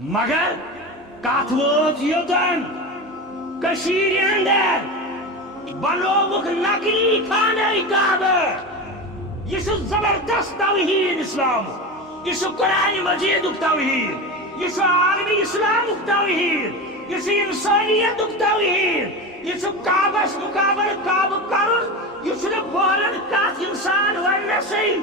مگر کت ووت یوتن کشیر اندر بنوک نقلی خانہ کعبہ یہ زبردست توحید اسلام یہ قرآن مجید توحید یہ عالمی اسلام توحید یہ انسانیت توحید یہ کعبس مقابل کعبہ کرن یہ بولن کت انسان ونسی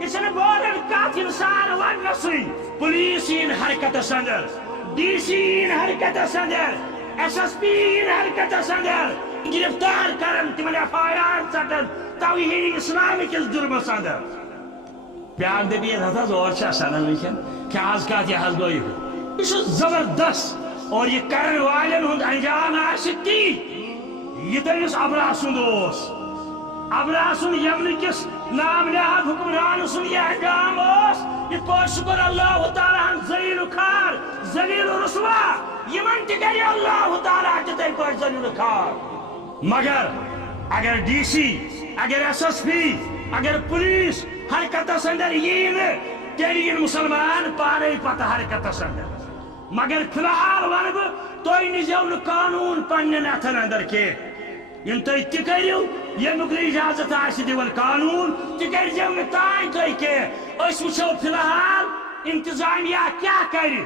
یہ بولن کت انسان ونسی پولیس ان حرکتس اندر ڈی سی ان حرکتس اندر ایس ایس پی ان حرکتس اندر گرفتار کرن تمن ایف آئی آر ژٹن توحید اسلام کس جرمس اندر بیاکھ دبی ہسا اور سنان ونکین کہ آز کت یہ گو یہ زبردست اور یہ کرن والن ہند انجام تی یہ تمس ابرا سند ابرا سن یمن کس نام نہاد حکمران سن یہ انجام یہ پہ شکر اللہ تعالیٰ ذلیل خار ذلیل رسوا یمن تہ کر اللہ تعالیٰ تتھے پہ ذلیل خار مگر اگر ڈی سی اگر ایس ایس پی اگر پولیس حرکتس اندر یہ تیل مسلمان پانے پتہ حرکتس اندر مگر فی الحال ون بہ تھی نزیو نا قانون پنن اتھن اندر کی یم تھی تہ کرو یمیک اجازت آسہ دِوان قانون تہ کرزیو نہ تان تھی کی اس وچھو فی الحال انتظامیہ کیا کر